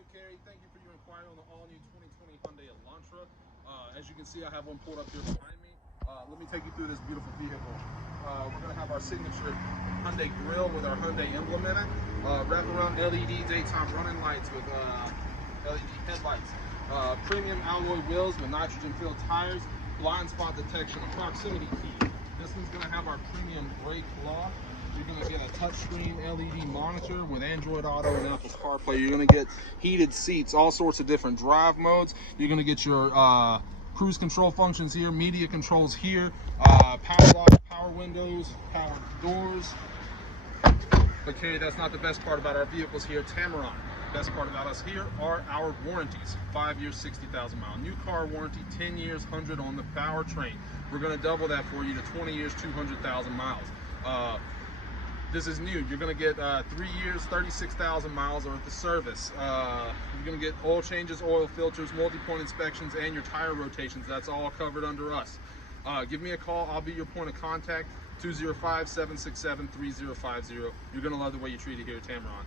afternoon, Kerri. Thank you for your inquiry on the all-new 2020 Hyundai Elantra. As you can see, I have one pulled up here behind me. Let me take you through this beautiful vehicle. We're going to have our signature Hyundai grille with our Hyundai emblem in it. Wraparound LED daytime running lights with LED headlights. Premium alloy wheels with nitrogen-filled tires. Blind spot detection, a proximity key. This one's going to have our premium brake cloth. You're going to get a touchscreen LED monitor with Android Auto and Apple CarPlay. You're going to get heated seats, all sorts of different drive modes. You're going to get your cruise control functions here, media controls here, power lock, power windows, power doors. But Kerri, that's not the best part about our vehicles here. Tameron. Best part about us here are our warranties. 5 years, 60,000 mile. New car warranty, 10 years, 100 on the powertrain. We're going to double that for you to 20 years, 200,000 miles. This is new. You're going to get 3 years, 36,000 miles worth of service. You're going to get oil changes, oil filters, multi-point inspections, and your tire rotations. That's all covered under us. Give me a call. I'll be your point of contact. 205-767-3050. You're going to love the way you're treated here at Tameron.